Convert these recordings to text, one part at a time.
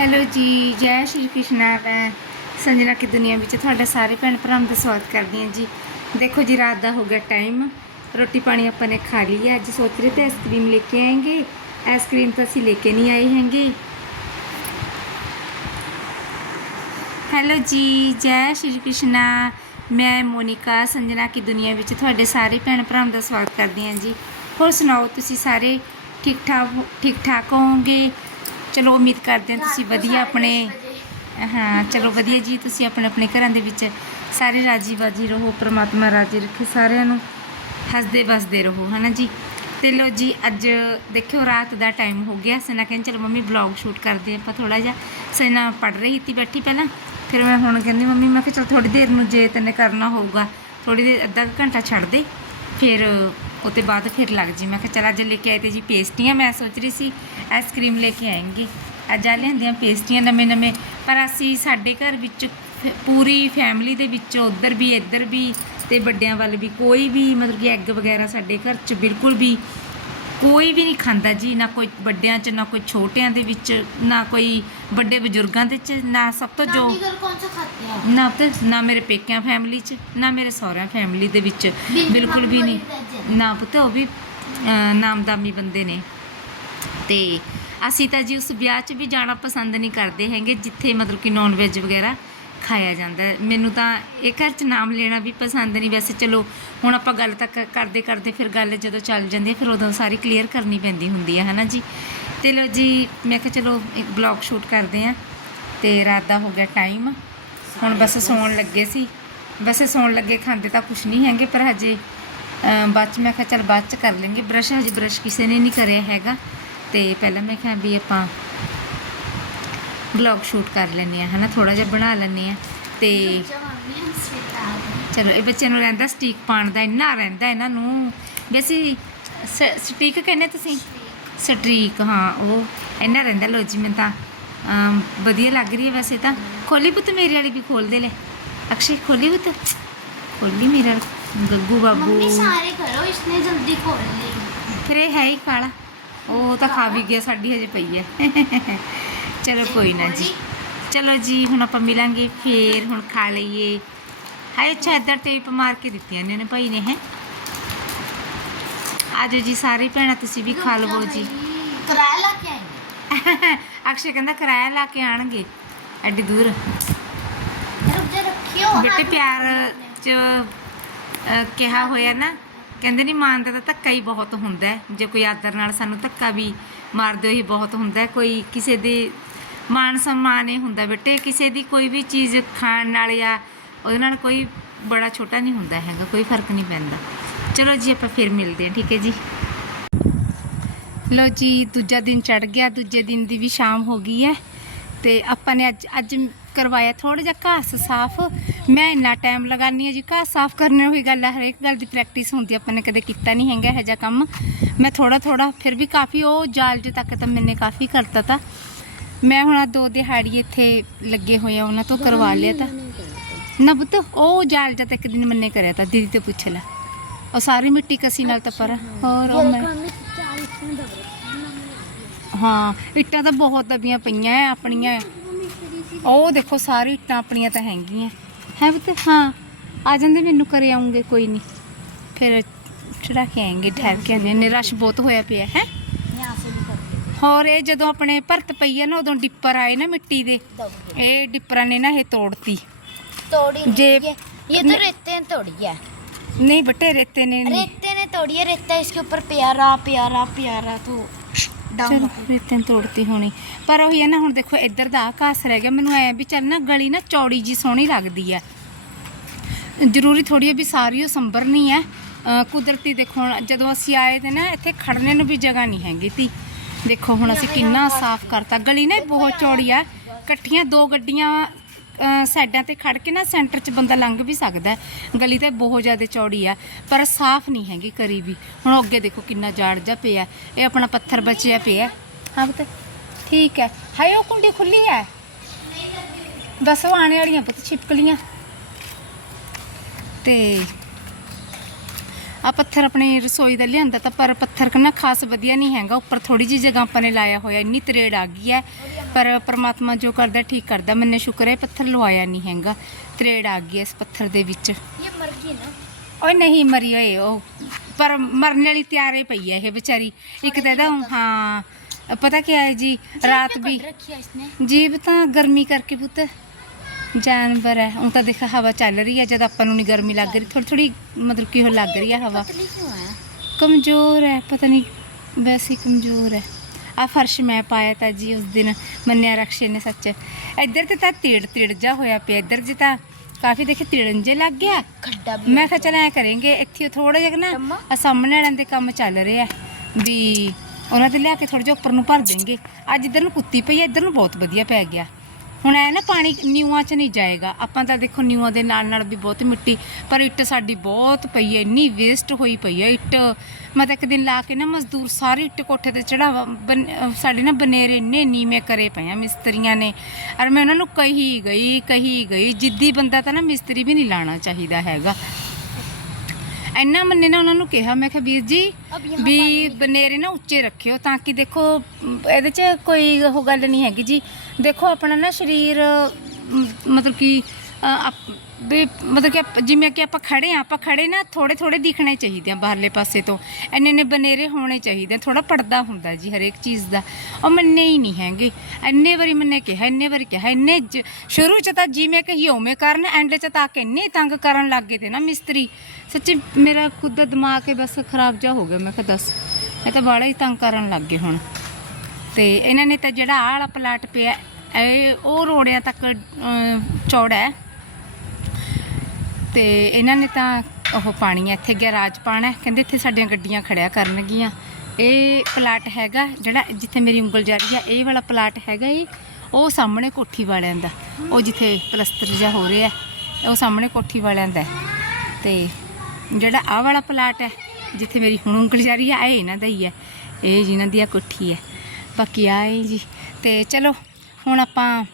Hello ਜੀ, ਜੈ ਸ਼੍ਰੀ ਕ੍ਰਿਸ਼ਨਾ ਮੈਂ ਸੰਜਨਾ ਕੀ ਦੁਨੀਆ ਵਿੱਚ ਤੁਹਾਡਾ ਸਾਰੇ ਭੈਣ ਭਰਾਵਾਂ ਦਾ ਸਵਾਗਤ ਕਰਦੀ ਹਾਂ ਜੀ। ਦੇਖੋ ਜੀ, ਰਾਤ ਦਾ ਹੋ ਗਿਆ ਟਾਈਮ। ਰੋਟੀ ਪਾਣੀ ਆਪਾਂ ਨੇ ਖਾ ਲਈ ਹੈ। ਅੱਜ ਸੋਚ ਰਹੇ ਤੇ ਆਈਸਕ੍ਰੀਮ ਲੈ ਕੇ ਆਏਂਗੇ। ਆਈਸਕ੍ਰੀਮ ਤਾਂ ਅਸੀਂ ਲੈ ਕੇ ਨਹੀਂ ਆਏ ਹੈਗੇ। ਹੈਲੋ ਜੀ, ਜੈ ਸ਼੍ਰੀ ਕ੍ਰਿਸ਼ਨਾ ਮੈਂ ਮੋਨਿਕਾ, ਸੰਜਨਾ ਕੀ ਦੁਨੀਆ ਵਿੱਚ ਤੁਹਾਡੇ ਸਾਰੇ ਭੈਣ ਭਰਾਵਾਂ ਦਾ ਸਵਾਗਤ ਕਰਦੀ ਹਾਂ ਜੀ। ਹੋਰ ਸੁਣਾਓ, ਤੁਸੀਂ ਸਾਰੇ ਠੀਕ ਠਾਕ ਠੀਕ ਠਾਕ ਹੋਵੋਗੇ? ਚਲੋ ਉਮੀਦ ਕਰਦੇ ਹਾਂ ਤੁਸੀਂ ਵਧੀਆ ਆਪਣੇ, ਹਾਂ, ਚਲੋ ਵਧੀਆ ਜੀ, ਤੁਸੀਂ ਆਪਣੇ ਆਪਣੇ ਘਰਾਂ ਦੇ ਵਿੱਚ ਸਾਰੇ ਰਾਜੀ ਬਾਜੀ ਰਹੋ, ਪ੍ਰਮਾਤਮਾ ਰਾਜੀ ਰੱਖੇ, ਸਾਰਿਆਂ ਨੂੰ ਹੱਸਦੇ ਵਸਦੇ ਰਹੋ, ਹਨਾ ਜੀ? ਤੇ ਲੋ ਜੀ, ਅੱਜ ਦੇਖਿਓ ਰਾਤ ਦਾ ਟਾਈਮ ਹੋ ਗਿਆ, ਸਨਾ ਕਹਿੰਦੀ ਚਲੋ ਮੰਮੀ ਬਲੌਗ ਸ਼ੂਟ ਕਰਦੇ ਆਪਾਂ ਥੋੜਾ ਜਿਹਾ। ਸਨਾ ਪੜ ਰਹੀ ਸੀ ਬੈਠੀ ਪਹਿਲਾਂ, ਫਿਰ ਮੈਂ ਹੁਣ ਕਹਿੰਦੀ ਮੰਮੀ, ਮੈਂ ਕਿਹਾ ਚਲ ਥੋੜੀ ਦੇਰ ਨੂੰ ਜੇ ਤੈਨੇ ਕਰਨਾ ਹੋਊਗਾ ਥੋੜੀ ਦੇਰ, ਅੱਧਾ ਘੰਟਾ ਛੱਡ ਦੇ। ਫਿਰ ਉਹ ਤੋਂ ਬਾਅਦ ਫਿਰ ਲੱਗ ਜੀ। ਮੈਂ ਕਿਹਾ ਚਲ ਅੱਜ ਲੈ ਕੇ ਆਏ ਤੇ ਜੀ ਪੇਸਟੀਆਂ, ਮੈਂ ਸੋਚ ਰਹੀ ਸੀ ਆਈਸਕ੍ਰੀਮ ਲੈ ਕੇ ਆਏਂਗੇ। ਅੱਜ ਆ ਲਿਆਂਦੀਆਂ ਪੇਸਟੀਆਂ ਨਵੇਂ ਨਵੇਂ ਪਰ ਅਸੀਂ ਸਾਡੇ ਘਰ ਵਿੱਚ ਫ- ਪੂਰੀ ਫੈਮਿਲੀ ਦੇ ਵਿੱਚ ਉਧਰ ਵੀ, ਇੱਧਰ ਵੀ ਤੇ ਵੱਡਿਆਂ ਵੱਲ ਵੀ ਕੋਈ ਵੀ ਮਤਲਬ ਕਿ ਐਗ ਵਗੈਰਾ ਸਾਡੇ ਘਰ 'ਚ ਬਿਲਕੁਲ ਵੀ ਕੋਈ ਵੀ ਨਹੀਂ ਖਾਂਦਾ ਜੀ ਨਾ ਕੋਈ ਵੱਡਿਆਂ 'ਚ ਨਾ ਕੋਈ ਛੋਟਿਆਂ ਦੇ ਵਿੱਚ ਨਾ ਕੋਈ ਵੱਡੇ ਬਜ਼ੁਰਗਾਂ ਦੇ 'ਚ ਨਾ ਸਭ ਤੋਂ ਜੋ नानी घर कौन सा खाते हैं ਨਾ ਤੇ ਨਾ ਮੇਰੇ ਪੇਕਿਆਂ ਫੈਮਿਲੀ 'ਚ ਨਾ ਮੇਰੇ ਸਹੁਰਿਆਂ ਫੈਮਿਲੀ ਦੇ ਵਿੱਚ ਬਿਲਕੁਲ ਬਿਲਕੁਲ ਵੀ ਨਹੀਂ ਵਾਲੀ ਨਾ ਪੁੱਤ ਉਹ ਵੀ ਅਹ, ਨਾਮਦਾਮੀ ਬੰਦੇ ਨੇ ਤੇ ਅਸੀਂ ਤਾਂ ਜੀ ਉਸ ਵਿਆਹ 'ਚ ਵੀ ਜਾਣਾ ਪਸੰਦ ਨਹੀਂ ਕਰਦੇ ਹੈਗੇ ਜਿੱਥੇ ਮਤਲਬ ਕਿ ਨੌਨ ਵੈਜ ਵਗੈਰਾ ਖਾਇਆ ਜਾਂਦਾ। ਮੈਨੂੰ ਤਾਂ ਇਹ ਘਰ 'ਚ ਨਾਮ ਲੈਣਾ ਵੀ ਪਸੰਦ ਨਹੀਂ। ਵੈਸੇ ਚਲੋ ਹੁਣ ਆਪਾਂ ਗੱਲ ਤਾਂ ਕਰਦੇ ਕਰਦੇ ਫਿਰ ਗੱਲ ਜਦੋਂ ਚੱਲ ਜਾਂਦੀ ਹੈ ਫਿਰ ਉਦੋਂ ਸਾਰੀ ਕਲੀਅਰ ਕਰਨੀ ਪੈਂਦੀ ਹੁੰਦੀ ਹੈ ਹਨਾ ਜੀ? ਤੇ ਲੋ ਜੀ ਮੈਂ ਕਿਹਾ ਚਲੋ ਇੱਕ ਬਲੌਗ ਸ਼ੂਟ ਕਰਦੇ ਆ ਤੇ ਰਾਤ ਦਾ ਹੋ ਗਿਆ ਟਾਈਮ ਹੁਣ ਬਸ ਸੌਣ ਲੱਗੇ ਸੀ। ਵੈਸੇ ਸੌਣ ਲੱਗੇ ਖਾਂਦੇ ਤਾਂ ਕੁਝ ਨਹੀਂ ਹੈਗੇ ਪਰ ਹਜੇ ਬਾਅਦ ਚ ਮੈਂ ਕਿਹਾ ਚੱਲ ਬਾਅਦ ਚ ਕਰ ਲੈਂਗੇ ਬ੍ਰਸ਼ ਹਜੇ ਬ੍ਰਸ਼ ਕਿਸੇ ਨੇ ਨਹੀਂ ਕਰਿਆ ਹੈਗਾ। ਤੇ ਪਹਿਲਾਂ ਮੈਂ ਕਿਹਾ ਵੀ ਆਪਾਂ ਵਲੌਗ ਸ਼ੂਟ ਕਰ ਲੈਂਦੇ ਆ ਹਨਾ? ਥੋੜਾ ਜਿਹਾ ਬਣਾ ਲੈਂਦੇ ਆ ਤੇ ਚਲੋ ਇਹ ਬੱਚੇ ਨੂੰ ਰਹਿੰਦਾ ਸਟੀਕ ਪਾਣ ਦਾ ਇੰਨਾ ਰਹਿੰਦਾ ਇਹਨਾਂ ਨੂੰ ਵੀ ਅਸੀਂ ਸਟੀਕ ਕਹਿੰਦੇ ਤੁਸੀਂ? ਸਟ੍ਰੀਕ ਹਾਂ ਉਹ ਇੰਨਾ ਰਹਿੰਦਾ ਲੋ ਜੀ ਮੈਂ ਤਾਂ ਵਧੀਆ ਲੱਗ ਰਹੀ ਹੈ ਵੈਸੇ ਤਾਂ। ਖੋਲੀ ਪੁੱਤ ਮੇਰੇ ਵਾਲੀ ਵੀ ਖੋਲ ਦੇ ਲੈ। ਅਕਸ਼ੇ ਖੋਲੀ ਪੁੱਤ। ਖੋਲੀ ਮੇਰਾ ਗੱਗੂ ਬਾਬੂ। ਮੰਮੀ ਸਾਰੇ ਕਰੋ ਇਸਨੇ ਜਲਦੀ ਖੋਲ ਲਈ। ਫਿਰ ਇਹ ਹੈ ਹੀ ਕਾਲਾ। ਉਹ ਤਾਂ ਖਾ ਵੀ ਗਿਆ ਸਾਡੀ ਹਜੇ ਪਈ ਹੈ। ਚਲੋ ਕੋਈ ਨਾ ਜੀ। ਚਲੋ ਜੀ ਹੁਣ ਆਪਾਂ ਮਿਲਾਂਗੇ ਫੇਰ ਹੁਣ ਖਾ ਲਈਏ। ਹਾਏ ਅੱਛਾ ਇੱਧਰ ਟੇਪ ਮਾਰ ਕੇ ਦਿੱਤੀਆਂ ਨੇ ਨੇ ਭਾਈ ਨੇ ਹੈ। ਆਜੋ ਜੀ ਸਾਰੇ ਭੈਣਾਂ ਤੁਸੀਂ ਵੀ ਖਾ ਲਵੋ ਜੀ। ਕਿਰਾਇਆ ਲਾ ਕੇ ਆਏਗੇ ਅਕਸ਼ੇ ਕਹਿੰਦਾ ਕਿਰਾਇਆ ਲਾ ਕੇ ਆਣਗੇ। ਐਡੀ ਦੂਰ। ਬੇਟੇ ਪਿਆਰ ਚ ਕਿਹਾ ਹੋਇਆ ਨਾ ਕਹਿੰਦੇ ਨਹੀਂ ਮਾਨਤਾ ਦਾ ਧੱਕਾ ਹੀ ਬਹੁਤ ਹੁੰਦਾ ਜੇ ਕੋਈ ਆਦਰ ਨਾਲ ਸਾਨੂੰ ਧੱਕਾ ਵੀ ਮਾਰਦੇ ਹੋਈ ਬਹੁਤ ਹੁੰਦਾ ਕੋਈ ਕਿਸੇ ਦੇ ਮਾਨ ਸਨਮਾਨ ਇਹ ਹੁੰਦਾ ਬੇਟੇ, ਕਿਸੇ ਦੀ ਕੋਈ ਵੀ ਚੀਜ਼ ਖਾਣ ਨਾਲ ਜਾਂ ਉਹਦੇ ਨਾਲ ਕੋਈ ਬੜਾ ਛੋਟਾ ਨਹੀਂ ਹੁੰਦਾ ਹੈਗਾ, ਕੋਈ ਫ਼ਰਕ ਨਹੀਂ ਪੈਂਦਾ। ਚਲੋ ਜੀ, ਆਪਾਂ ਫਿਰ ਮਿਲਦੇ ਹਾਂ, ਠੀਕ ਹੈ ਜੀ। ਲੋ ਜੀ, ਦੂਜਾ ਦਿਨ ਚੜ ਗਿਆ, ਦੂਜੇ ਦਿਨ ਦੀ ਵੀ ਸ਼ਾਮ ਹੋ ਗਈ ਹੈ। ਤੇ ਆਪਾਂ ਨੇ ਅੱਜ ਅੱਜ ਕਰਵਾਇਆ ਥੋੜਾ ਜਿਹਾ ਘਾਸ ਸਾਫ਼। ਮੈਂ ਇੰਨਾ ਟਾਈਮ ਲਗਾਨੀ ਹੈ ਜੀ, ਘਾਸ ਸਾਫ਼ ਕਰਨੇ ਹੋਈ ਗੱਲ ਹੈ ਹਰੇਕ ਗੱਲ ਦੀ ਪ੍ਰੈਕਟਿਸ ਹੁੰਦੀ ਆਪਾਂ ਨੇ ਕਦੇ ਕੀਤਾ ਨਹੀਂ ਹੈਗਾ ਇਹੋ ਜਿਹਾ ਕੰਮ। ਮੈਂ ਥੋੜਾ ਥੋੜਾ ਫਿਰ ਵੀ ਕਾਫੀ ਉਹ ਜਾਲ ਜ ਤੱਕ ਤਾਂ ਮੈਨੇ ਕਾਫੀ ਕਰਤਾ ਤਾ। ਮੈਂ ਹੁਣ ਆ ਦੋ ਦਿਹਾੜੀ ਇੱਥੇ ਲੱਗੇ ਹੋਏ ਆ, ਉਹਨਾਂ ਤੋਂ ਕਰਵਾ ਲਿਆ ਤਾਂ। ਨਾ ਪੁੱਤ, ਉਹ ਜਾਲ ਜਦ ਇੱਕ ਦਿਨ ਮੰਨੇ ਕਰਿਆ ਤਾਂ, ਦੀਦੀ ਤੇ ਪੁੱਛ ਲੈ। ਉਹ ਸਾਰੀ ਮਿੱਟੀ ਕਸੀ ਨਾਲ ਤਾਂ ਪਰ, ਹੋਰ ਉਹ ਮੈਂ ਹਾਂ, ਇੱਟਾਂ ਤਾਂ ਬਹੁਤ ਦਬੀਆਂ ਪਈਆਂ ਆ ਆਪਣੀਆਂ। ਉਹ ਦੇਖੋ, ਸਾਰੀ ਇੱਟਾਂ ਆਪਣੀਆਂ ਤਾਂ ਹੈਗੀਆਂ। ਹੈ ਪੁੱਤ? ਹਾਂ, ਆ ਜਾਂਦੇ ਮੈਨੂੰ ਕਰੇ ਆਉਂਗੇ, ਕੋਈ ਨਹੀਂ ਫਿਰ ਚੜਾ ਕੇ ਆਏਗੇ, ਠਹਿਰ ਕੇ ਆਉਂਦੇ ਨੇ ਰਸ਼ ਬਹੁਤ ਹੋਇਆ ਪਿਆ, ਹੈ? ਹੋਰ ਇਹ ਜਦੋਂ ਆਪਣੇ ਭਰਤ ਪਈ ਆ ਨਾ ਉਦੋਂ ਡਿੱਪਰ ਆਏ ਨਾ ਮਿੱਟੀ ਦੇ दो ਇਹ ਡਿੱਪਰਾਂ ਨੇ ਨਾ ਇਹ ਤੋੜਤੀ तोड़ी नहीं जे- ये ये तो रेते ने तोड़ी है ਨਹੀਂ ਬੱਟੇ ਰੇਤੇ ਨੇ ਨਹੀਂ रेते ने तोड़ी है रेता इसके ऊपर प्यारा प्यारा प्यारा तो डाउन ਚਲੋ ਰੇਤੇ ਨੇ ਤੋੜਤੀ ਹੋਣੀ ਪਰ ਉਹੀ ਹੈ ਨਾ ਹੁਣ ਦੇਖੋ ਇੱਧਰ ਦਾ ਆਹ ਘਾਸ ਰਹਿ ਗਿਆ ਮੈਨੂੰ ਐ ਵੀ ਚੱਲ ਨਾ ਗਲੀ ਨਾ ਚੌੜੀ ਜੀ ਸੋਹਣੀ ਲੱਗਦੀ ਆ ਜ਼ਰੂਰੀ ਥੋੜੀ ਹੈ ਵੀ ਸਾਰੀ ਉਹ ਸੰਭਰਨੀ ਹੈ ਅਹ ਕੁਦਰਤੀ ਦੇਖੋ ਹੁਣ ਜਦੋਂ ਅਸੀਂ ਆਏ ਤੇ ਨਾ ਇੱਥੇ ਖੜਨੇ ਨੂੰ ਵੀ ਜਗ੍ਹਾ ਨਹੀਂ ਹੈਗੀ ਤੀ ਦੇਖੋ ਹੁਣ ਅਸੀਂ ਕਿੰਨਾ ਸਾਫ਼ ਕਰਤਾ। ਗਲੀ ਨਾ ਬਹੁਤ ਚੌੜੀ ਆ। ਇਕੱਠੀਆਂ ਦੋ ਗੱਡੀਆਂ ਸਾਈਡਾਂ ਤੇ ਖੜ ਕੇ ਨਾ ਸੈਂਟਰ 'ਚ ਬੰਦਾ ਲੰਘ ਵੀ ਸਕਦਾ ਹੈ। ਗਲੀ ਤੇ ਬਹੁਤ ਜ਼ਿਆਦਾ ਚੌੜੀ ਆ, ਪਰ ਸਾਫ਼ ਨਹੀਂ ਹੈਗੀ ਕਰੀ ਵੀ। ਹੁਣ ਅੱਗੇ ਦੇਖੋ ਕਿੰਨਾ ਜਾੜ ਜਾ ਪਿਆ। ਇਹ ਆਪਣਾ ਪੱਥਰ ਬਚਿਆ ਪਿਆ। ਹਾਂ ਬਤ ਠੀਕ ਹੈ। ਹਾਏ, ਉਹ ਕੁੰਡੀ ਖੁੱਲੀ ਹੈ। ਦੱਸੋ ਉਹ ਆਣੇ ਵਾਲੀਆਂ ਪੁੱਤ ਛਿਪਕਲੀਆਂ ਤੇ ਆ ਪੱਥਰ ਆਪਣੇ ਰਸੋਈ ਦਾ ਲਿਆਂਦਾ ਤਾਂ ਪਰ ਪੱਥਰ ਕਨਾ ਖਾਸ ਵਧੀਆ ਨਹੀਂ ਹੈਗਾ। ਉੱਪਰ ਥੋੜੀ ਜੀ ਜਗ੍ਹਾ ਆਪਾਂ ਨੇ ਲਾਇਆ ਹੋਇਆ ਇੰਨੀ ਤਰੇੜ ਆ ਗਈ ਹੈ। ਪਰ ਪਰਮਾਤਮਾ ਜੋ ਕਰਦਾ ਠੀਕ ਕਰਦਾ ਮੈਨੂੰ ਸ਼ੁਕਰ ਹੈ ਪੱਥਰ ਲਵਾਇਆ ਨਹੀਂ ਹੈਗਾ। ਤਰੇੜ ਆ ਗਈ ਇਸ ਪੱਥਰ ਦੇ ਵਿੱਚ। ਇਹ ਮਰ ਗਈ ਨਾ। ਓਏ ਨਹੀਂ ਮਰੀ ਓਏ ਉਹ। ਪਰ ਮਰਨ ਵਾਲੀ ਤਿਆਰ ਤਿਆਰੇ ਪਈ ਹੈ ਇਹ ਵਿਚਾਰੀ। ਇੱਕ ਤਾਂ ਇਹਦਾ ਹਾਂ। ਪਤਾ ਕੀ ਹੈ ਜੀ ਰਾਤ ਵੀ ਜੀ ਤਾਂ ਗਰਮੀ ਕਰਕੇ ਪੁੱਤ। ਜਾਨਵਰ ਹੈ। ਉਹ ਤਾਂ ਦੇਖ ਹਵਾ ਚੱਲ ਰਹੀ ਹੈ। ਜਦ ਆਪਾਂ ਨੂੰ ਨਹੀਂ ਗਰਮੀ ਲੱਗ ਰਹੀ ਥੋੜੀ ਥੋੜੀ ਮਤਲਬ ਕਿ ਉਹ ਲੱਗ ਰਹੀ ਹੈ ਹਵਾ। ਕਮਜ਼ੋਰ ਹੈ। ਪਤਾ ਨਹੀਂ ਵੈਸੇ ਕਮਜ਼ੋਰ ਹੈ। ਆ ਫਰਸ਼ ਮੈਂ ਪਾਇਆ ਤਾਂ ਜੀ ਉਸ ਦਿਨ ਮੰਨਿਆ ਰਖਸ਼ੇ ਨੇ ਸੱਚ। ਇੱਧਰ ਤੇ ਤਾਂ ਤੇੜ ਤੇੜ ਜਾ ਹੋਇਆ ਪਿਆ। ਇੱਧਰ ਜੀ ਤਾਂ ਕਾਫੀ ਦੇਖੇ ਤਿੜਨ ਜੇ ਲੱਗ ਗਿਆ। ਮੈਂ ਕਿਹਾ ਚਲ ਐ ਕਰਾਂਗੇ ਇੱਥੇ ਥੋੜਾ ਜਿਹਾ ਨਾ ਆ ਸਾਹਮਣੇ ਵਾਲਿਆਂ ਦੇ ਕੰਮ ਚੱਲ ਰਿਹਾ ਵੀ ਉਹਨਾਂ ਦੇ ਲਿਆ ਕੇ ਥੋੜਾ ਜਿਹਾ ਉੱਪਰ ਨੂੰ ਭਰ ਦੇਂਗੇ ਅੱਜ ਇੱਧਰ ਨੂੰ ਕੁੱਤੀ ਪਈ ਹੈ ਇੱਧਰ ਨੂੰ ਬਹੁਤ ਵਧੀਆ ਪੈ ਗਿਆ। ਹੁਣ ਐ ਨਾ ਪਾਣੀ ਨਿਊਆਂ 'ਚ ਨਹੀਂ ਜਾਏਗਾ। ਆਪਾਂ ਤਾਂ ਦੇਖੋ ਨਿਊਆਂ ਦੇ ਨਾਲ ਨਾਲ ਵੀ ਬਹੁਤ ਮਿੱਟੀ, ਪਰ ਇੱਟ ਸਾਡੀ ਬਹੁਤ ਪਈ ਹੈ ਇੰਨੀ ਵੇਸਟ ਹੋਈ ਪਈ ਹੈ ਇੱਟ। ਮੈਂ ਤਾਂ ਇੱਕ ਦਿਨ ਲਾ ਕੇ ਨਾ ਮਜ਼ਦੂਰ ਸਾਰੀ ਇੱਟ ਕੋਠੇ ਤੇ ਚੜਾਵਾ ਸਾਡੇ ਨਾ ਬਨੇਰੇ ਇੰਨੇ ਨੀਵੇਂ ਕਰੇ ਪਏ ਆ ਮਿਸਤਰੀਆਂ ਨੇ। ਔਰ ਮੈਂ ਉਹਨਾਂ ਨੂੰ ਕਹੀ ਗਈ ਕਹੀ ਗਈ, ਜਿੱਦੀ ਬੰਦਾ ਤਾਂ ਨਾ ਮਿਸਤਰੀ ਵੀ ਨਹੀਂ ਲਾਣਾ ਚਾਹੀਦਾ ਹੈਗਾ। ਇੰਨਾ ਮੰਨੇ ਨਾ ਉਹਨਾਂ ਨੂੰ ਕਿਹਾ ਮੈਂ ਕਿਹਾ ਵੀਰ ਜੀ ਵੀ ਬਨੇਰੇ ਨਾ ਉੱਚੇ ਰੱਖਿਓ ਤਾਂ ਕਿ ਦੇਖੋ ਇਹਦੇ 'ਚ ਕੋਈ ਉਹ ਗੱਲ ਨਹੀਂ ਹੈਗੀ ਜੀ। ਦੇਖੋ ਆਪਣਾ ਨਾ ਸਰੀਰ ਮਤਲਬ ਕਿ ਆਪ- ਵੀ ਮਤਲਬ ਕਿ ਆਪ- ਜਿਵੇਂ ਕਿ ਆਪਾਂ ਖੜੇ ਆ ਆਪਾਂ ਖੜੇ ਨਾ ਥੋੜੇ ਥੋੜੇ ਦਿਖਣੇ ਚਾਹੀਦੇ ਆ ਬਾਹਰਲੇ ਪਾਸੇ ਤੋਂ। ਇੰਨੇ ਨੇ ਬਨੇਰੇ ਹੋਣੇ ਚਾਹੀਦੇ ਆ ਥੋੜਾ ਪਰਦਾ ਹੁੰਦਾ ਜੀ ਹਰੇਕ ਚੀਜ਼ ਦਾ। ਉਹ ਮੰਨੇ ਹੀ ਨਹੀਂ ਹੈਗੇ। ਇੰਨੇ ਵਾਰੀ ਮੈਨੇ ਕਿਹਾ ਇੰਨੇ ਵਾਰੀ ਕਿਹਾ ਇੰਨੇ ਜ- ਸ਼ੁਰੂ ਚ ਤਾਂ ਜਿਵੇਂ ਕਹੀ ਉਵੇਂ ਕਰਨ ਐਂਡ ਚ ਤਾਂ ਆ ਕੇ ਇੰਨੇ ਤੰਗ ਕਰਨ ਲੱਗ ਗਏ ਤੇ ਨਾ ਮਿਸਤਰੀ। ਸੱਚੀ ਮੇਰਾ ਖੁਦ ਦਾ ਦਿਮਾਗ ਹੀ ਬਸ ਖਰਾਬ ਜਾ ਹੋ ਗਿਆ ਮੈਂ ਕਿਹਾ ਦੱਸ ਇਹ ਤਾਂ ਬਾੜਾ ਹੀ ਤੰਗ ਕਰਨ ਲੱਗ ਗਏ ਹੁਣ। ਤੇ ਇਹਨਾਂ ਨੇ ਤਾਂ ਜਿਹੜਾ ਆਹ ਵਾਲਾ ਪਲਾਟ ਪਿਆ ਇਹ ਉਹ ਰੋੜਿਆਂ ਤੱਕ ਅਮ, ਚੌੜਾ ਹੈ। ਤੇ ਇਹਨਾਂ ਨੇ ਤਾਂ ਉਹ ਪਾਣੀ ਹੈ ਇੱਥੇ ਗੈਰਾਜ ਪਾਣਾ ਹੈ। ਕਹਿੰਦੇ ਇੱਥੇ ਸਾਡੀਆਂ ਗੱਡੀਆਂ ਖੜਿਆ ਕਰਨਗੀਆਂ। ਇਹ ਪਲਾਟ ਹੈਗਾ ਜਿਹੜਾ ਜਿੱਥੇ ਮੇਰੀ ਉਂਗਲ ਜਾ ਰਹੀ ਹੈ, ਇਹ ਵਾਲਾ ਪਲਾਟ ਹੈਗਾ ਜੀ। ਉਹ ਸਾਹਮਣੇ ਕੋਠੀ ਵਾਲਿਆਂ ਦਾ। ਉਹ ਜਿੱਥੇ ਪਲਸਤਰ ਜਿਹਾ ਹੋ ਰਿਹਾ ਉਹ ਸਾਹਮਣੇ ਕੋਠੀ ਵਾਲਿਆਂ ਦਾ ਹੈ। ਤੇ ਜਿਹੜਾ ਆਹ ਵਾਲਾ ਪਲਾਟ ਹੈ, ਜਿੱਥੇ ਮੇਰੀ ਹੁਣ ਉਂਗਲ ਜਾ ਰਹੀ ਹੈ, ਇਹ ਇਹਨਾਂ ਦਾ ਹੀ ਹੈ। ਇਹ ਜਿਨ੍ਹਾਂ ਦੀ ਆ ਕੋਠੀ ਹੈ। ਬਾਕੀ ਆ ਇਹ ਜੀ। ਤੇ ਚਲੋ, ਹੁਣ ਆਪਾਂ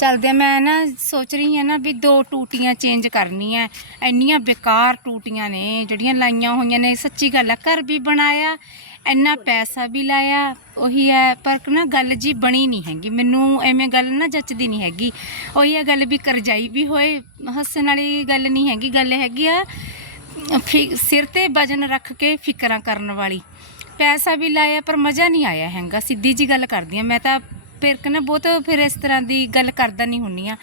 ਚੱਲਦੇ ਮੈਂ ਨਾ ਸੋਚ ਰਹੀ ਹਾਂ ਨਾ ਵੀ ਦੋ ਟੂਟੀਆਂ ਚੇਂਜ ਕਰਨੀਆਂ। ਇੰਨੀਆਂ ਬੇਕਾਰ ਟੂਟੀਆਂ ਨੇ, ਜਿਹੜੀਆਂ ਲਾਈਆਂ ਹੋਈਆਂ ਨੇ। ਸੱਚੀ ਗੱਲ ਆ, ਘਰ ਵੀ ਬਣਾਇਆ, ਇੰਨਾ ਪੈਸਾ ਵੀ ਲਾਇਆ, ਉਹੀ ਹੈ ਪਰ ਨਾ ਗੱਲ ਜੀ ਬਣੀ ਨਹੀਂ ਹੈਗੀ। ਮੈਨੂੰ ਐਵੇਂ ਗੱਲ ਨਾ ਜੱਚਦੀ ਨਹੀਂ ਹੈਗੀ। ਉਹੀ ਹੈ ਗੱਲ ਵੀ ਕਰਜਾਈ ਵੀ ਹੋਏ, ਹੱਸਣ ਵਾਲੀ ਗੱਲ ਨਹੀਂ ਹੈਗੀ। ਗੱਲ ਹੈਗੀ ਆ, ਫਿ- ਸਿਰ ਤੇ ਵਜਨ ਰੱਖ ਕੇ ਫਿਕਰਾਂ ਕਰਨ ਵਾਲੀ। ਪੈਸਾ ਵੀ ਲਾਇਆ, ਪਰ ਮਜ਼ਾ ਨਹੀਂ ਆਇਆ ਹੈਗਾ। ਸਿੱਧੀ ਜੀ ਗੱਲ ਕਰਦੀ ਆ, ਮੈਂ ਤਾਂ ਫਿਰ ਕਹਿੰਦਾ ਬਹੁਤ ਫਿਰ ਇਸ ਤਰ੍ਹਾਂ ਦੀ ਗੱਲ ਕਰਦਾ ਨਹੀਂ ਹੁੰਨੀ ਆ।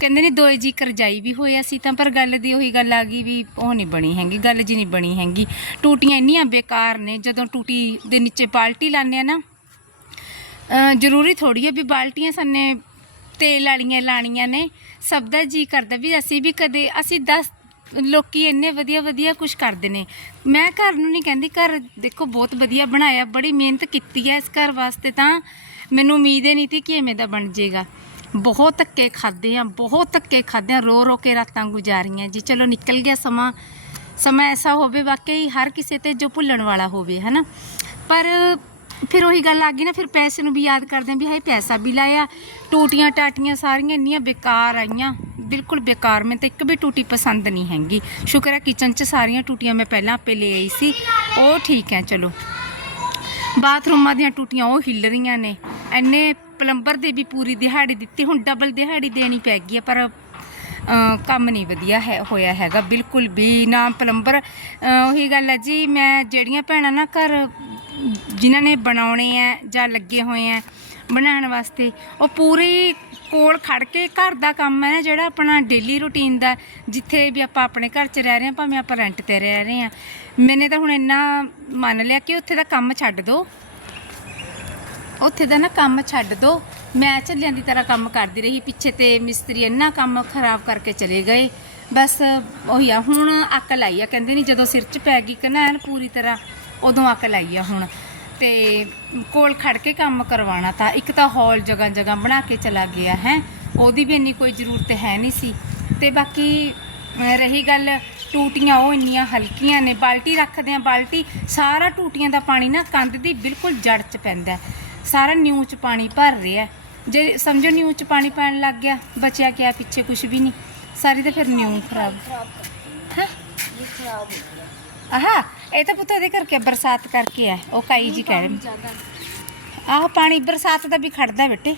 ਕਹਿੰਦੇ ਨੇ ਦੋਏ ਜੀ ਕਰਜਾਈ ਵੀ ਹੋਇਆ ਸੀ ਤਾਂ ਪਰ ਗੱਲ ਦੀ ਉਹੀ ਗੱਲ ਆ ਗਈ ਵੀ ਉਹ ਨਹੀਂ ਬਣੀ ਹੈਗੀ, ਗੱਲ ਜੀ ਨਹੀਂ ਬਣੀ ਹੈਗੀ। ਟੂਟੀਆਂ ਇੰਨੀਆਂ ਬੇਕਾਰ ਨੇ, ਜਦੋਂ ਟੂਟੀ ਦੇ ਨੀਚੇ ਬਾਲਟੀ ਲਾਉਂਦੇ ਆ ਨਾ ਜ਼ਰੂਰੀ ਥੋੜੀ ਹੈ ਵੀ ਬਾਲਟੀਆਂ ਸਾਨੇ ਤੇਲ ਵਾਲੀਆਂ ਲਾਣੀਆਂ ਨੇ। ਸਭ ਦਾ ਜੀ ਕਰਦਾ ਵੀ ਅਸੀਂ ਵੀ ਕਦੇ, ਅਸੀਂ 10 ਲੋਕੀ ਇੰਨੇ ਵਧੀਆ ਵਧੀਆ ਕੁਝ ਕਰਦੇ ਨੇ। ਮੈਂ ਘਰ ਨੂੰ ਨਹੀਂ ਕਹਿੰਦੀ, ਘਰ ਦੇਖੋ ਬਹੁਤ ਵਧੀਆ ਬਣਾਇਆ, ਬੜੀ ਮਿਹਨਤ ਕੀਤੀ ਹੈ ਇਸ ਘਰ ਵਾਸਤੇ ਤਾਂ। ਮੈਨੂੰ ਉਮੀਦ ਹੀ ਨਹੀਂ ਸੀ ਕਿ ਐਵੇਂ ਦਾ ਬਣ ਜਾਏਗਾ। ਬਹੁਤ ਧੱਕੇ ਖਾਦੇ ਆ, ਬਹੁਤ ਧੱਕੇ ਖਾਦੇ ਆ, ਰੋ ਰੋ ਕੇ ਰਾਤਾਂ ਗੁਜ਼ਾਰੀਆਂ ਜੀ। ਚਲੋ ਨਿਕਲ ਗਿਆ ਸਮਾਂ। ਸਮਾਂ ਐਸਾ ਹੋਵੇ ਵਾਕਈ ਹਰ ਕਿਸੇ ਤੇ ਜੋ ਭੁੱਲਣ ਵਾਲਾ ਹੋਵੇ, ਹਨਾ? ਪਰ ਫਿਰ ਉਹੀ ਗੱਲ ਆ ਗਈ ਨਾ, ਫਿਰ ਪੈਸੇ ਨੂੰ ਵੀ ਯਾਦ ਕਰਦੇ ਆਂ ਵੀ ਹਾਏ ਪੈਸਾ ਵੀ ਲਾਇਆ। ਟੂਟੀਆਂ ਟਾਟੀਆਂ ਸਾਰੀਆਂ ਇੰਨੀਆਂ ਬੇਕਾਰ ਆਈਆਂ। ਬਿਲਕੁਲ ਬੇਕਾਰ ਮੈਂ ਤਾਂ ਇੱਕ ਵੀ ਟੂਟੀ ਪਸੰਦ ਨਹੀਂ ਹੈਗੀ। ਸ਼ੁਕਰ ਹੈ ਕਿਚਨ 'ਚ ਸਾਰੀਆਂ ਟੂਟੀਆਂ ਮੈਂ ਪਹਿਲਾਂ ਆਪੇ ਲੈ ਆਈ ਸੀ। ਉਹ ਠੀਕ ਹੈ, ਚਲੋ। ਬਾਥਰੂਮਾਂ ਦੀਆਂ ਟੂਟੀਆਂ ਉਹ ਹਿੱਲ ਰਹੀਆਂ ਨੇ। ਐਨੇ ਪਲੰਬਰ ਦੇ ਵੀ ਪੂਰੀ ਦਿਹਾੜੀ ਦਿੱਤੀ, ਹੁਣ ਡਬਲ ਦਿਹਾੜੀ ਦੇਣੀ ਪੈ ਗਈ ਹੈ ਪਰ ਕੰਮ ਨਹੀਂ ਵਧੀਆ ਹੈ, ਹੋਇਆ ਹੈਗਾ, ਬਿਲਕੁਲ ਵੀ ਨਾ ਪਲੰਬਰ। ਉਹੀ ਗੱਲ ਹੈ ਜੀ, ਮੈਂ ਜਿਹੜੀਆਂ ਭੈਣਾਂ ਨਾ ਘਰ ਜਿਨ੍ਹਾਂ ਨੇ ਬਣਾਉਣੇ ਆ ਜਾਂ ਲੱਗੇ ਹੋਏ ਆ ਬਣਾਉਣ ਵਾਸਤੇ, ਉਹ ਪੂਰੀ ਕੋਲ ਖੜ ਕੇ ਘਰ ਦਾ ਕੰਮ ਹੈ ਨਾ ਜਿਹੜਾ ਆਪਣਾ ਡੇਲੀ ਰੁਟੀਨ ਦਾ ਜਿੱਥੇ ਵੀ ਆਪਾਂ ਆਪਣੇ ਘਰ 'ਚ ਰਹਿ ਰਹੇ ਹਾਂ, ਭਾਵੇਂ ਆਪਾਂ ਰੈਂਟ ਤੇ ਰਹਿ ਰਹੇ ਹਾਂ। ਮੈਨੇ ਤਾਂ ਹੁਣ ਇੰਨਾ ਮੰਨ ਲਿਆ ਕਿ ਉੱਥੇ ਦਾ ਕੰਮ ਛੱਡ ਦੋ। ਉੱਥੇ ਦਾ ਨਾ ਕੰਮ ਛੱਡ ਦੋ। ਮੈਂ ਝੱਲਿਆਂ ਦੀ ਤਰ੍ਹਾਂ ਕੰਮ ਕਰਦੀ ਰਹੀ। ਪਿੱਛੇ ਤੇ ਮਿਸਤਰੀ ਇੰਨਾ ਕੰਮ ਖਰਾਬ ਕਰਕੇ ਚਲੇ ਗਏ। ਬਸ ਉਹੀ ਆ, ਹੁਣ ਅਕਲ ਆਈ ਆ। ਕਹਿੰਦੇ ਨਹੀਂ ਜਦੋਂ ਸਿਰ 'ਚ ਪੈ ਗਈ ਕਿ ਨਾ ਪੂਰੀ ਤਰ੍ਹਾਂ, ਉਦੋਂ ਅਕਲ ਆਈ ਆ ਹੁਣ। ਤੇ ਕੋਲ ਖੜ ਕੇ ਕੰਮ ਕਰਵਾਣਾ ਤਾਂ ਇੱਕ ਤਾਂ ਹਾਲ ਜਗ੍ਹਾ ਜਗ੍ਹਾ ਬਣਾ ਕੇ ਚਲਾ ਗਿਆ ਹੈ। ਉਹਦੀ ਵੀ ਇੰਨੀ ਕੋਈ ਜ਼ਰੂਰਤ ਹੈ ਨਹੀਂ ਸੀ। ਤੇ ਬਾਕੀ ਰਹੀ ਗੱਲ ਟੂਟੀਆਂ, ਉਹ ਇੰਨੀਆਂ ਹਲਕੀਆਂ ਨੇ। ਬਾਲਟੀ ਰੱਖਦੇ ਆ ਬਾਲਟੀ ਸਾਰਾ ਟੂਟੀਆਂ ਦਾ ਪਾਣੀ ਨਾ ਕੰਧ ਦੀ ਬਿਲਕੁਲ ਜੜ 'ਚ ਪੈਂਦਾ ਸਾਰਾ ਨਿਊ 'ਚ ਪਾਣੀ ਭਰ ਰਿਹਾ ਜੇ ਸਮਝੋ ਨਿਊ 'ਚ ਪਾਣੀ ਪੈਣ ਲੱਗ ਗਿਆ, ਬਚਿਆ ਕਿਆ ਪਿੱਛੇ ਕੁਝ ਵੀ ਨਹੀਂ। ਸਾਰੀ ਤਾਂ ਫਿਰ ਨਿਊ ਖਰਾਬ। ਹੈ ਇਹ ਖਰਾਬ ਹੋ ਗਿਆ। ਆਹਾ, ਇਹ ਤਾਂ ਪੁੱਤ ਇਹਦੇ ਕਰਕੇ ਬਰਸਾਤ ਕਰਕੇ ਹੈ ਉਹ ਕਾਈ ਜੀ ਕਹਿ ਰਹੇ ਆਹ, ਪਾਣੀ ਬਰਸਾਤ ਦਾ ਵੀ ਖੜਦਾ ਬੇਟੇ।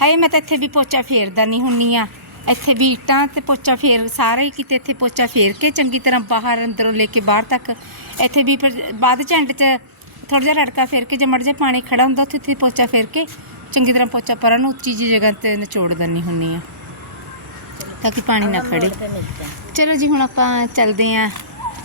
ਹਾਏ, ਮੈਂ ਤਾਂ ਇੱਥੇ ਵੀ ਪੋਚਾ ਫੇਰਦਾ ਨਹੀਂ ਹੁੰਨੀ ਆ। ਇੱਥੇ ਵੀ ਇੱਟਾਂ ਤੇ ਪੋਚਾ ਫੇਰ, ਸਾਰਾ ਹੀ ਕਿਤੇ ਇੱਥੇ ਪੋਚਾ ਫੇਰ ਕੇ ਚੰਗੀ ਤਰ੍ਹਾਂ ਬਾਹਰ, ਅੰਦਰੋਂ ਲੈ ਕੇ ਬਾਹਰ ਤੱਕ। ਇੱਥੇ ਵੀ ਫਿਰ ਬਾਅਦ ਝੰਡ 'ਚ ਥੋੜਾ ਜਿਹਾ ਰੜਕਾ ਫੇਰ ਕੇ, ਜੇ ਮੜ ਜੇ ਪਾਣੀ ਖੜਾ ਹੁੰਦਾ, ਉੱਥੇ ਇੱਥੇ ਪੋਚਾ ਫੇਰ ਕੇ ਚੰਗੀ ਤਰ੍ਹਾਂ ਪੋਚਾ ਪਰਾਂ ਨੂੰ ਉੱਚੀ ਜੀ ਜਗ੍ਹਾ ਤੇ ਨਿਚੋੜ ਦਿੰਨੀ ਹੁੰਨੀ ਆ। ਤਾਂ ਕਿ ਪਾਣੀ ਨਾ ਖੜੇ। ਚਲੋ ਜੀ, ਹੁਣ ਆਪਾਂ ਚੱਲਦੇ ਆਂ।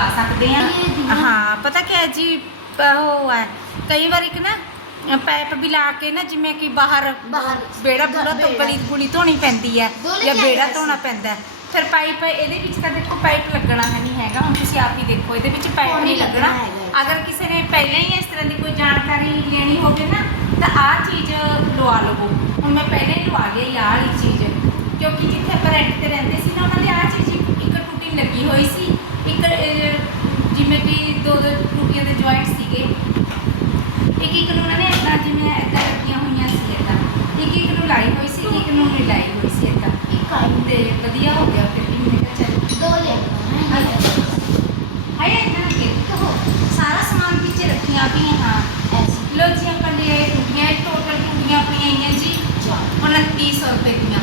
ਲਗਾ ਸਕਦੇ ਇਹ ਹਾਂ ਪਤਾ ਕੀ ਹੈ ਜੀ ਉਹ ਹੈ ਕਈ ਵਾਰ ਇੱਕ ਨਾ ਅ, ਪਾਈਪ ਵੀ ਲਾ ਕੇ ਨਾ ਜਿਵੇਂ ਕਿ ਬਾਹਰ ਬੇੜਾ ਪੂਰਾ। ਕੱਪੜੀ ਕੁੜੀ ਧੋਣੀ ਪੈਂਦੀ ਹੈ ਜਾਂ ਬੇੜਾ। ਧੋਣਾ ਪੈਂਦਾ। ਫਿਰ ਪਾਈਪ ਇਹਦੇ ਵਿੱਚ ਤਾਂ ਦੇਖੋ ਪਾਈਪ ਲੱਗਣਾ ਹੈ ਨਹੀਂ ਹੈਗਾ ਹੁਣ ਤੁਸੀਂ ਆਪ ਹੀ ਦੇਖੋ ਇਹਦੇ ਵਿੱਚ ਪਾਈਪ ਨਹੀਂ ਲੱਗਣਾ। ਅਗਰ ਕਿਸੇ ਨੇ ਪਹਿਲਾਂ ਹੀ ਇਸ ਤਰ੍ਹਾਂ ਦੀ ਕੋਈ ਜਾਣਕਾਰੀ ਲੈਣੀ ਹੋਵੇ ਨਾ ਤਾਂ ਆਹ ਚੀਜ਼ ਲਵਾ ਲਵੋ ਹੁਣ ਮੈਂ ਪਹਿਲਾਂ ਹੀ ਲਵਾ ਲਈ ਆਹ ਵਾਲੀ ਚੀਜ਼ ਕਿਉਂਕਿ ਜਿੱਥੇ ਆਪਾਂ ਰੈਂਟ ਤੇ ਰਹਿੰਦੇ ਸੀ ਨਾ ਉਹਨਾਂ ਦੇ ਆਹ ਚੀਜ਼ ਇੱਕ ਟੂਟੀ ਲੱਗੀ ਹੋਈ ਸੀ ਇੱਕ ਜਿਵੇਂ ਕਿ ਦੋ ਦੋ ਟੁੱਟੀਆਂ ਦੇ ਜੁਆਇੰਟ ਸੀਗੇ। ਇੱਕ ਇੱਕ ਨੂੰ ਉਹਨਾਂ ਨੇ ਇਦਾਂ ਜਿਵੇਂ ਇਦਾਂ ਲੱਗੀਆਂ ਹੋਈਆਂ ਸੀ ਇਦਾਂ। ਇੱਕ ਇੱਕ ਨੂੰ ਲਾਈ ਹੋਈ ਸੀ ਇੱਕ ਨੂੰ ਨਹੀਂ ਲਾਈ ਹੋਈ ਸੀ ਇਦਾਂ। ਇੱਕ ਆਈ ਤੇ ਵਧੀਆ ਹੋ ਗਿਆ ਫਿਰ ਵੀ ਮੈਂ ਕਿਹਾ ਚੱਲ ਦੋ ਲੈ ਅੱਛਾ। ਹਾਏ ਇਦਾਂ ਅੱਗੇ ਸਾਰਾ ਸਮਾਨ ਪਿੱਛੇ ਰੱਖੀਆਂ ਵੀ ਹਾਂ ਲੋ ਜੀ ਆਪਾਂ ਲੈ ਆਏ ਟੁੱਟੀਆਂ। ਟੋਟਲ ਟੁੱਟੀਆਂ ਆਪਣੀਆਂ ਆਈਆਂ ਜੀ। 2900 ਰੁਪਏ ਦੀਆਂ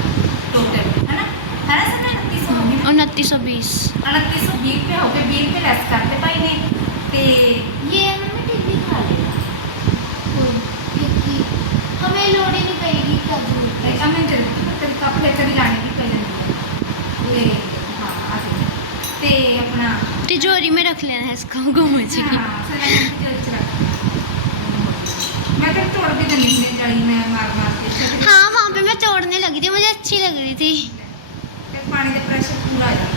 ਟੋਟਲ ਹੈ ਹੈ ਨਾ? 2900 2920 2920 रुपये हो गए बीस रुपये लैस करते भाई ने ते ये मम्मी टिड्डी खा लेगा हमें लोड़ ही नहीं पड़ेगी कभी ऐसा मैं जरूर कभी कपड़े कभी लाने की पहले नहीं हाँ आगे ते अपना तिजोरी में रख लेना है इसका घूमे जी हाँ, मैं तो तोड़ भी देने जाई मैं मार मार के हाँ वहाँ पे मैं तोड़ने लगी थी मुझे अच्छी लग रही थी पानी का प्रेशर पूरा आ जाता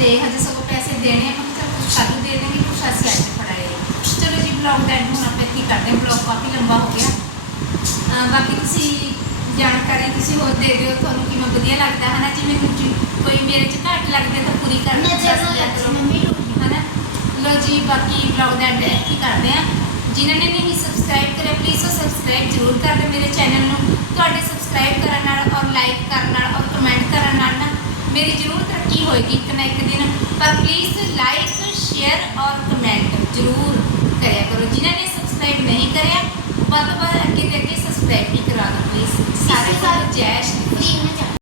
ਤੇ ਹਜੇ ਸਗੋਂ ਪੈਸੇ ਦੇਣੇ ਆ ਮੈਂ ਚੱਲ ਕੁਛ ਕੱਲ੍ਹ ਨੂੰ ਦੇ ਦੇਣਗੇ ਕੁਛ ਅਸੀਂ ਅੱਜ ਫੜਾਏ ਚਲੋ ਜੀ ਬਲੌਗ ਦਾ ਹੁਣ ਆਪਾਂ ਹੀ ਕਰਦੇ ਹਾਂ ਬਲੌਗ ਕਾਫੀ ਲੰਬਾ ਹੋ ਗਿਆ। ਬਾਕੀ ਤੁਸੀਂ ਜਾਣਕਾਰੀ ਤੁਸੀਂ ਹੋਰ ਦੇ ਦਿਓ ਤੁਹਾਨੂੰ ਕਿਵੇਂ ਵਧੀਆ ਲੱਗਦਾ ਹੈ ਨਾ ਜਿਵੇਂ ਕੁਝ ਕੋਈ ਮੇਰੇ ਚ ਘੱਟ ਲੱਗਦਾ ਤਾਂ ਪੂਰੀ ਕਰਨ ਦੀ ਦੱਸ ਦਿਆ ਕਰੋ ਹਨਾ? ਲੋ ਜੀ ਬਾਕੀ ਬਲੌਗ ਦਾ ਐਂਡ ਇੱਥੇ ਹੀ ਕਰਦੇ ਆ ਜਿਨ੍ਹਾਂ ਨੇ ਨਹੀਂ ਸਬਸਕ੍ਰਾਈਬ ਕਰਿਆ ਪਲੀਜ਼ ਉਹ ਸਬਸਕ੍ਰਾਈਬ ਜ਼ਰੂਰ ਕਰ ਦਿਓ ਮੇਰੇ ਚੈਨਲ ਨੂੰ। ਤੁਹਾਡੇ ਸਬਸਕ੍ਰਾਈਬ ਕਰਨ ਨਾਲ ਔਰ ਲਾਈਕ ਕਰਨ ਨਾਲ ਔਰ ਕਮੈਂਟ ਕਰਨ ਨਾਲ ਨਾ ਮੇਰੀ ਜ਼ਰੂਰ ਤਰੱਕੀ ਹੋਏਗੀ ਇੱਕ ਨਾ ਇੱਕ ਦਿਨ। ਪਰ ਪਲੀਜ਼ ਲਾਈਕ ਸ਼ੇਅਰ ਔਰ ਕਮੈਂਟ ਜ਼ਰੂਰ ਕਰਿਆ ਕਰੋ। ਜਿਨ੍ਹਾਂ ਨੇ ਸਬਸਕ੍ਰਾਈਬ ਨਹੀਂ ਕਰਿਆ ਵੱਧ ਤੋਂ ਵੱਧ ਅੱਗੇ ਤੇ ਅੱਗੇ ਸਬਸਕ੍ਰਾਈਬ ਵੀ ਕਰਾ ਦਿਓ ਪਲੀਜ਼ ਸਾਰੇ ਜੈ ਸ਼੍ਰੀ ਕ੍ਰਿਸ਼ਨ